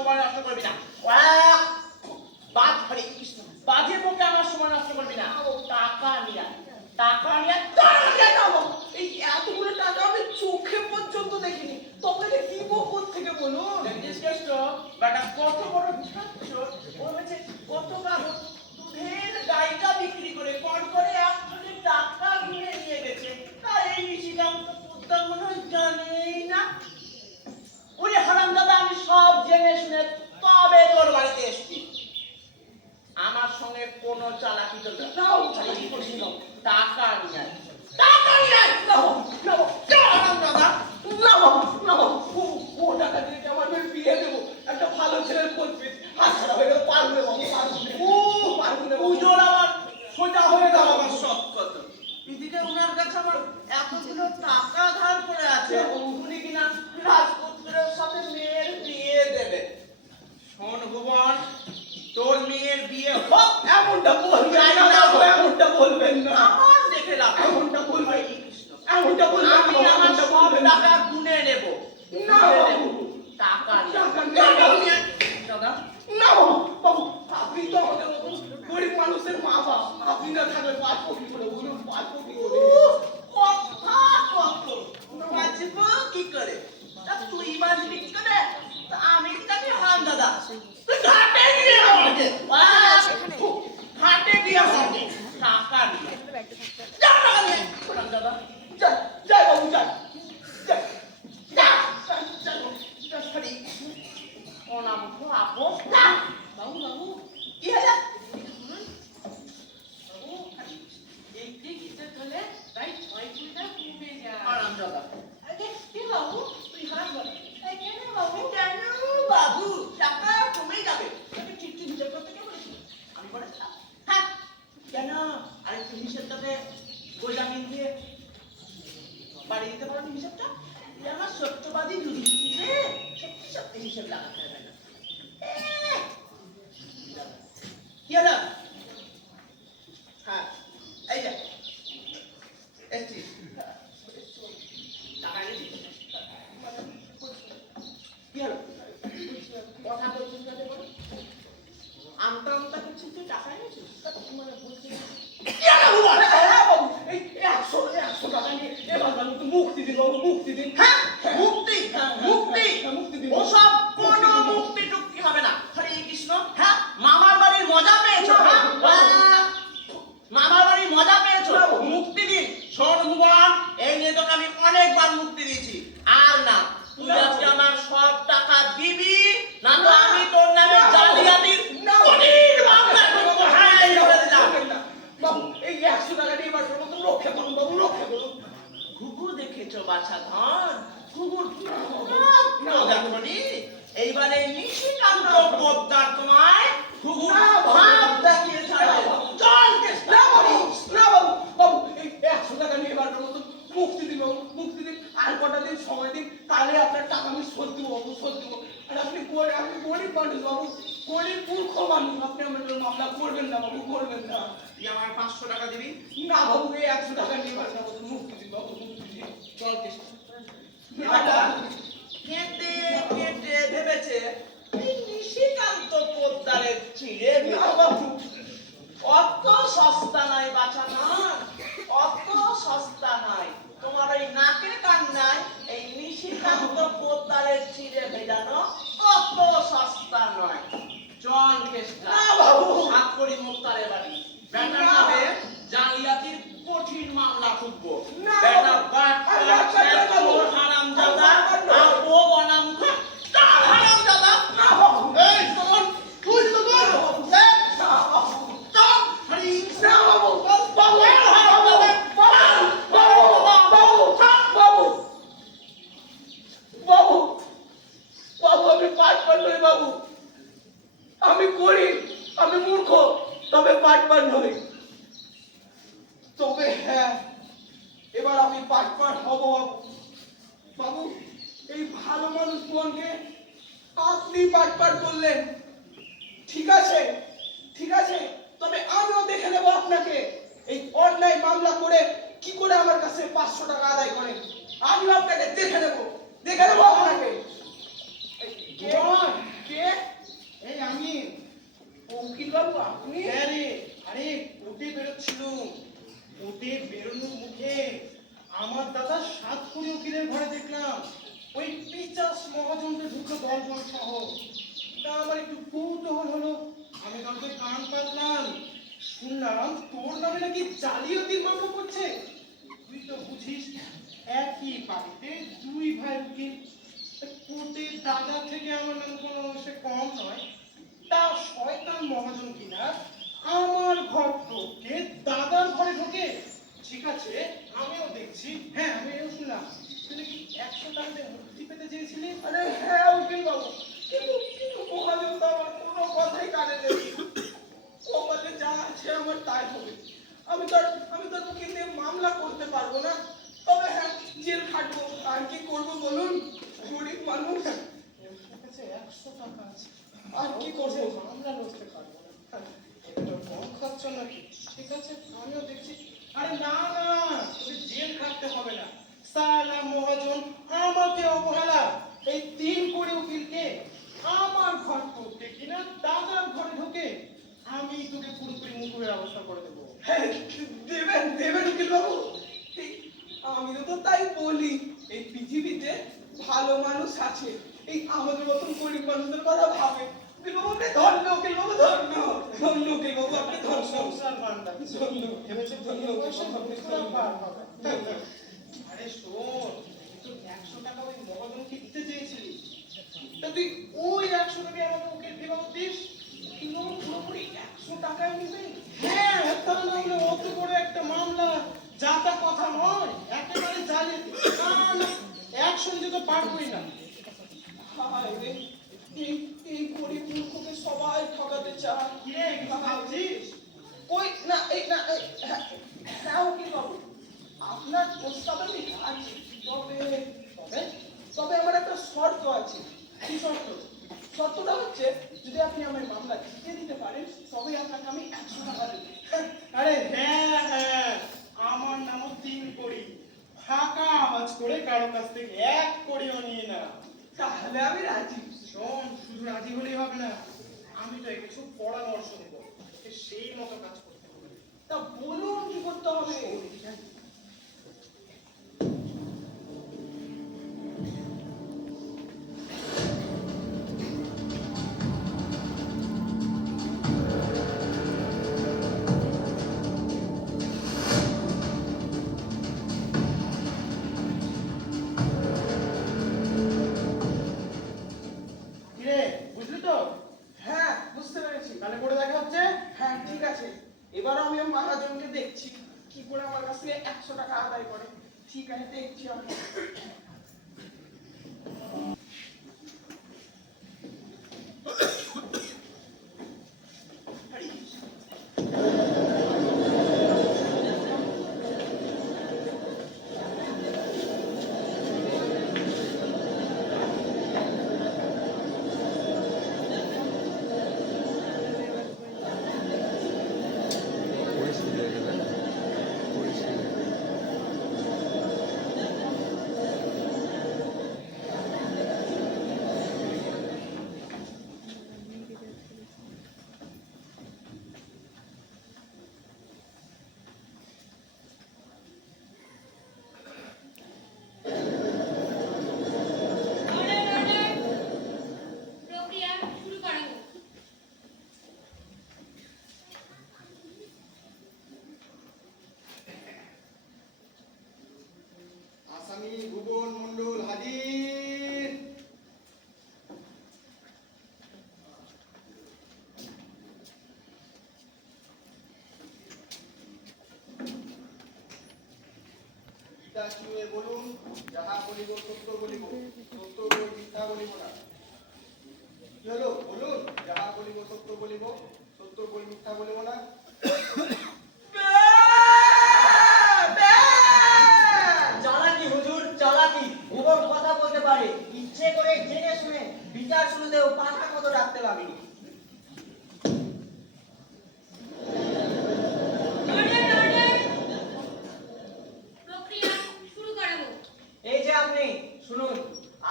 সময় নষ্ট করবি না। বাদ হরে বাজে মুখে আমার সময় নষ্ট করবি না। টাকা নিয়া টাকা নিয়া টাকা নিয়ে নাও এই এতগুলো টাকা আমি চোখে পর্যন্ত দেখিনি। তোমাকে দিব থেকে বলুন? জিজ্ঞেস বেটা, কত বড় ছাত্র ও হচ্ছে কত কাগজ দুধের গাইটা বিক্রি করে কর করে একজনের টাকা কিনে নিয়ে গেছে। তাই এই নিশিকান্ত মনে হয় জানেই না। ওরে হারাম দাদা আমি সব জেনে শুনে তবে তোর বাড়িতে এসছি। আমার সঙ্গে কোনো চালাকি তো নাও চালাকি করছি নাও। টাকা নিয়ে টাকা নিয়ে নাও নাও হারাম দাদা। নাও নাও ও টাকা দিয়ে আমার মেয়ে বিয়ে দেবো। একটা ভালো ছেলের করবে পেয়েছি আর ছাড়া হয়ে গেল পারবে বাবু পারবে ও পারবে পুজোর আমার সোজা হয়ে গেল। আমার সব কত এদিকে ওনার কাছে আমার এতগুলো টাকা ধার করে আছে উনি কিনা রাজপুত্রের সাথে মেয়ের বিয়ে দেবে। শোন ভুবন তোর মেয়ের বিয়ে হোক। এমনটা বলবে না এমনটা বলবেন না। আমার দেখে রাখ এমনটা বলবেন এমনটা বলবেন না। বাবু করবেন না। তুই আমার পাঁচশো টাকা দিবি? না বাবু এই একশো টাকা নিয়ে এবার না বাবু মুক্তি দিন বাবু মুক্তি দিন চল কেষ্টা এটা কেটে কেটে ভেবেছে এই নিশিকান্ত পোদ্দারের চিড়ে না বাবু। অত সস্তা নাই বাছা না অত সস্তা নয় তোমার ওই নাকের কান্নায় এই নিশিকান্ত পোদ্দারের চিড়ে ভেজানো অত সস্তা নয়। চল কেষ্টা। করি মুক্তারের বাড়ি। ব্যাটার। নামে জালিয়াতির কঠিন মামলা ঠুকবো না! বেটা বাবু। বাট আরে বাচ্চা ছেলে বাবু। হারাম জাদা আমার বাবা। আপো বনাম তার হারাম জাদা না বাবু এই তোমার তুই তো তোর না বাবু চল হারি না বাবু বাবু বাবু বাবু, বাবু বাবু বাবু বাবু বাবু আমি পাঠ পাঠ নই বাবু আমি করি আমি মূর্খ তবে পাঠ পাঠ নই তবে হ্যাঁ এবার আমি পাঠ পাঠ হব বাবু বাবু এই ভালো মানুষ বোনকে আপনি পাঠ পাঠ করলেন ঠিক আছে ঠিক আছে তবে আমিও দেখে নেব আপনাকে এই অন্যায় মামলা করে কি করে আমার কাছে পাঁচশো টাকা আদায় করেন? আমিও আপনাকে দেখে নেব। দেখে নেব আপনাকে। কে? কে? এই আমি। উকিল বাবু আপনি? হ্যাঁ রে। আরে কোর্টে বেরোচ্ছিল কোর্টে বেরোনোর মুখে আমার দাদা সাত কোটি উকিলের ঘরে দেখলাম। ওই পিচাস মহাজনকে ঢুকলো দলবল সহ। তা আমার একটু কৌতূহল হলো। আমি কাউকে কান পাতলাম। শুনলাম তোর নামে নাকি জালিয়াতির মামলা করছে? তুই তো বুঝিস, একই বাড়িতে দুই ভাই উকিল। কোর্টে দাদা থেকে আমার নাম কোনো অংশে কম নয়। তা শয়তান মহাজন কিনা, আমার ঘর ঢোকে, দাদার ঘরে ঢোকে। ঠিক আছে, আমিও দেখছি। হ্যাঁ আমি এও শুনলাম। তুই নাকি একশো টাকাতে মুক্তি পেতে চেয়েছিলি? আরে হ্যাঁ উকিল বাবু কিন্তু কিন্তু মহাজন তো আমার? কোনো কথাই কানে নেই কপালে যা আছে আমার তাই হবে। আমি তো আমি তো উকিল দিয়ে মামলা করতে পারব না। তবে হ্যাঁ জেল খাটবো আর কি করব বলুন? গরিব মানুষ। কাছে একশো টাকা আছে। আর কি করব? আমরা লড়তে পারব না। এটা কম খরচ নাকি? ঠিক আছে আমিও দেখছি। আরে না না তোকে জেল খাটতে হবে না। সালা মহাজন আমাকে অবহেলা। এই তিন কোটি উকিলকে আমার ঘর করতে কিনা দাদার ঘরে ঢোকে আমি তোকে পুরোপুরি মুখের ব্যবস্থা করে দেবো। হ্যাঁ, দেবেন দেবেন কি বাবু। আমিও তো তাই বলি এই পৃথিবীতে ভালো মানুষ আছে। এই আমাদের মতন গরিব মানুষদের কথা ভাবে। উকিল বাবু আপনি ধন্য উকিল বাবু ধন্য। ধন্য উকিল বাবু আপনি ধন্য। সংসার বান্দা ধন্য ভেবেছে ধন্য পয়সা আপনি খুচরা ধন্য। পার হবে। আরে শোন তুই একশো টাকা ওই মহাজনকে দিতে চেয়েছিলি। তা তুই ওই একশো টাকা আমাকে ওকে ফেরত দিস? বাবু পুরোপুরি একশো টাকায় নেবেন হ্যাঁ তা নাহলে অত একটা মামলা যা তা কথা নয় একেবারে জালিয়াতি না না তো পারবই না হায় এই এই গরিব সবাই ঠকাতে চায় কিছু ভাবছিস ওই না এই না হ্যাঁ, উকিল বাবু আপনার প্রস্তাবে আমি আছি তবে তবে তবে আমার একটা শর্ত আছে। কি শর্ত? শর্তটা হচ্ছে যদি আপনি আমার মামলা জিতে দিতে পারেন তবে আপনাকে আমি একশো টাকা দেবো। আরে হ্যাঁ হ্যাঁ আমার নামও তিন কড়ি। ফাঁকা আওয়াজ করে কারও কাছ থেকে এক কড়িও নিয়ে না। তাহলে আমি রাজি। শোন শুধু রাজি হলেই হবে না আমি তো কিছু পরামর্শ দেবো। সেই মতো কাজ করতে হবে। তা বলুন কি করতে হবে? শুয়ে বলুন, যাহা বলিব সত্য বলিব, সত্য বই মিথ্যা বলিব না। কি হলো? বলুন, যাহা বলিব সত্য বলিব, সত্য বই মিথ্যা বলিব না চালাকি হুজুর চালাকি ভুবন কথা বলতে পারে ইচ্ছে করে জেনে শুনে বিচার শুরুতেও পাখার মতো রাখতে লাগল অর্ডার অর্ডার প্রক্রিয়া শুরু করা হোক এই যে আপনি শুনুন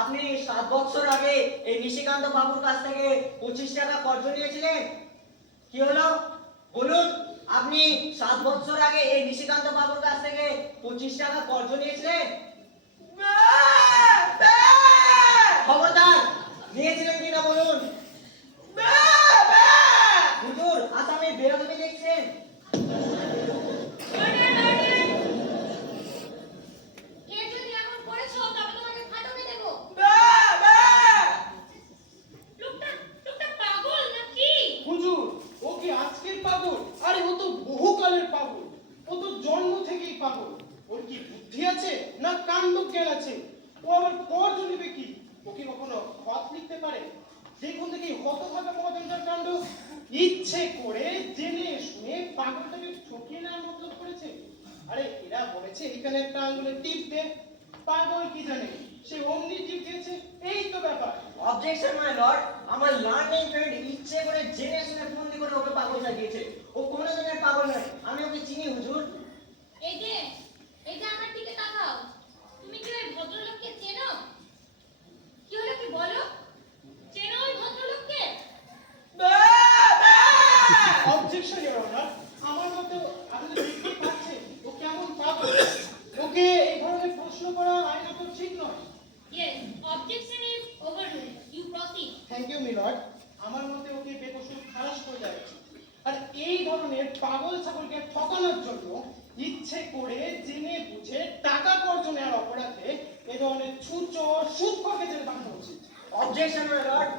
আপনি সাত বছর আগে এই নিশিকান্ত বাবুর কাছ থেকে পঁচিশ টাকা কর্জ নিয়েছিলেন কি হলো বলুন আপনি সাত বছর আগে এই নিশিকান্ত বাবুর কাছ থেকে পঁচিশ টাকা কর্জ নিয়েছিলেন খবরদার নিয়েছিলেন কিনা বলুন হুজুর আসামি বেরোবে দেখছেন অর্ডার অর্ডার এর যদি এমন করেছ তবে তোমাকে ফাটকে দেব লোকটা লোকটা পাগল নাকি হুজুর ও কি আজকের পাগল আরে ও তো বহুকালের পাগল ও তো জন্ম থেকেই পাগল ওর কি বুদ্ধি আছে না জ্ঞান আছে। ও আবার কর্জ নেবে কি? ও কি কখনো খত লিখতে পারে? দেখুন দেখি হতভাগা মহাজনটার কাণ্ড। ইচ্ছে করে জেনে শুনে পাগলটাকে ঠকিয়ে নেওয়ার মতলব করেছে। আরে এরা বলেছে এখানে একটা আঙ্গুলে টিপ দে। পাগল কি জানে? সে অমনি টিপ দিয়েছে। এই তো ব্যাপার। অবজেকশন মাই লর্ড আমার লার্নিং ফ্রেন্ড ইচ্ছে করে জেনে শুনে ফন্দি করে ওকে পাগল সাজিয়েছে। ও কোনো দিনের পাগল নয়। আমি ওকে চিনি হুজুর। এই যে এই যে আমার দিকে তাকাও। ওই ভদ্রলোককে চেনো? কি হলো কি বলো? চেনো ওই ভদ্রলোককে? অবজেকশন ইওর অনার আমার মতে আপনি দেখতে পাচ্ছেন ও কেমন পাগল। ওকে এই ধরনের প্রশ্ন করা আইনত ঠিক নয়। Yes objection is overruled you proceed thank you milord আমার মতে ওকে বেকসুর খালাস করে দেওয়া আর এই ধরনের পাগল ছাগলকে ঠকানোর জন্য ইচ্ছে করে জেনে বুঝে টাকা কর্জ নেওয়ার অপরাধে এ ধরনের ছুচ সুদখরকে জেলে পাঠানো উচিত objection my lord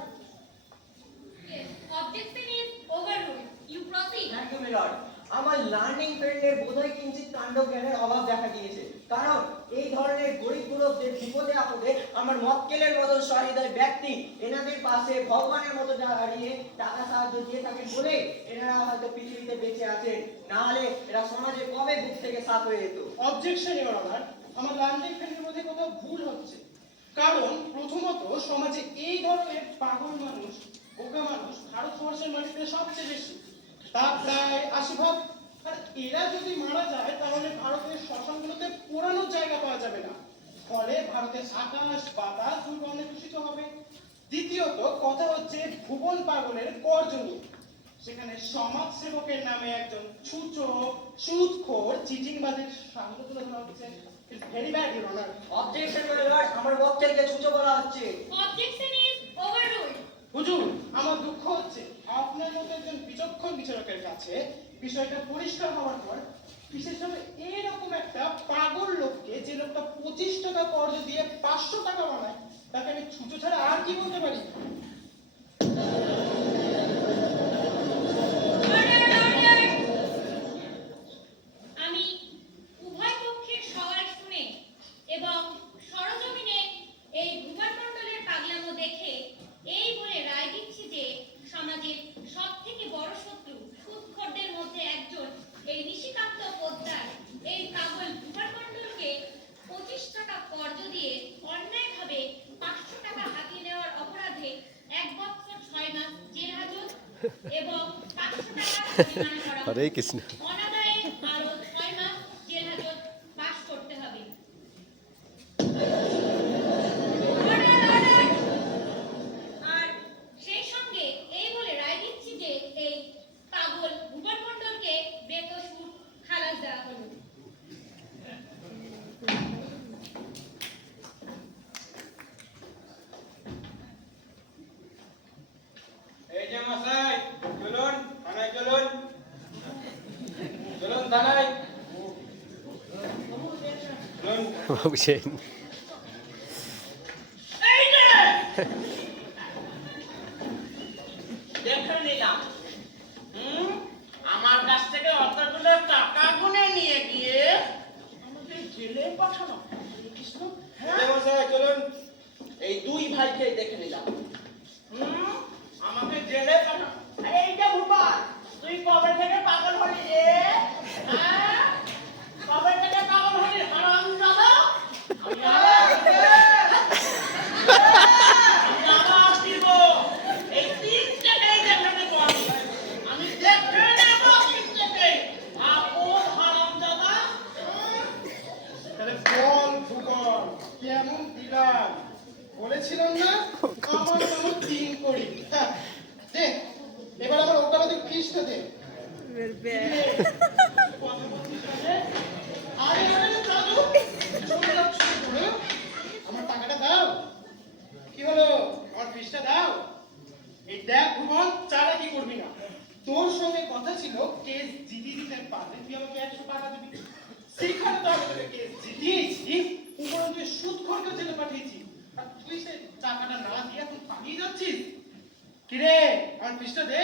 objection is overruled you proceed thank you milord আমার লার্নিং ফ্রেন্ডের বোধহয় কিঞ্চিত কাণ্ড জ্ঞানের অভাব দেখা দিয়েছে। কারণ এই ধরনের গরিব গুলোদের বিপদে আপদে আমার মক্কেলের মতো সহৃদয় ব্যক্তি এনাদের পাশে ভগবানের মতো দাঁড়িয়ে টাকা সাহায্য দিয়ে থাকেন বলে এনারা হয়তো পৃথিবীতে বেঁচে আছেন। না হলে এরা সমাজে কবে বুক থেকে সাফ হয়ে যেত? অবজেকশন ইওর অনার আমার লার্নিং ফ্রেন্ডের মধ্যে কোথাও ভুল হচ্ছে। কারণ প্রথমত সমাজে এই ধরনের পাগল মানুষ, বোকা মানুষ ভারতবর্ষের মাটিতে সবচেয়ে বেশি। তা প্রায় আশি ভাগ আর এরা যদি মারা যায় তাহলে ভারতের শ্মশানগুলোতে পোড়ানোর জায়গা পাওয়া যাবে না। ফলে ভারতের আকাশ বাতাস দুর্গন্ধে দূষিত হবে। দ্বিতীয়ত কথা হচ্ছে ভুবন পাগলের কর্জ নিয়ে সেখানে সমাজ সেবকের নামে একজন ছুচো সুদখোর চিটিংবাজের সামনে তুলে ধরা হচ্ছে। Very bad your honour objection my lord আমার মক্কেলকে ছুঁচো বলা হচ্ছে। অবজেকশন ইজ ওভাররুলড হুজুর আমার দুঃখ হচ্ছে। আপনার মতো একজন বিচক্ষণ বিচারকের কাছে বিষয়টা পরিষ্কার হওয়ার পর বিশেষভাবে এরকম একটা পাগল লোককে যে লোকটা পঁচিশ টাকা কর্জ দিয়ে পাঁচশো টাকা বানায়, তাকে আমি ছুটো ছাড়া আর কি বলতে পারি? টাকা জরিমানা করা হরে হবে। কৃষ্ণ অনাদায়ে আরও ছয় মাস জেল হাজত পাস করতে হবে Order, order! আর সেই সঙ্গে এই বলে রায় দিচ্ছি যে এই পাগল ভুবন মণ্ডলকে বেকসুর খালাস দেওয়া হলো এই যে মশাই চলুন থানায় চলুন চলুন থানায় চলুন বাবু সেই এই যে দেখে নিলাম হুম আমার কাছ থেকে অতগুলো টাকা গুনে নিয়ে গিয়ে আমাকে জেলে পাঠানো কৃষ্ণ এই হ্যাঁ যে মশাই চলুন এই দুই ভাইকে দেখে নিলাম হুম আমাকে জেলে পাঠানো আরে এই যে ভূপাল তুই কবে থেকে পাগল হলি রে হ্যাঁ কবে থেকে পাগল হলি হারাম দাদা আমি আবার দিব এই তিন টাকাই দেখে নেব আমি আমি দেখে নেব তিন টাকাই আপন হারাম দাদা তাহলে বল ভূগোল কেমন দিলাম বলেছিলাম না? আমার নাম তিন করি। হ্যাঁ, দে এবার আমার ওটা ফিসটা দে? আরে আরে দাদু আমার টাকাটা দাও। কি হলো? আমার ফিসটা দাও। এই দেখ ভুবন চারা কি করবি না? তোর সঙ্গে কথা ছিল কেস জিতিয়ে দিতে পারলে তুই আমাকে একশো টাকা দিবি। সেখানে তো আমি তোকে কেস জিতিয়েছি। উপরে তুই সুদ খরকে জেলে পাঠিয়েছি। তুই সে টাকাটা না দিয়ে এখন পালিয়ে যাচ্ছিস? কিরে আমার ফিসটা দে।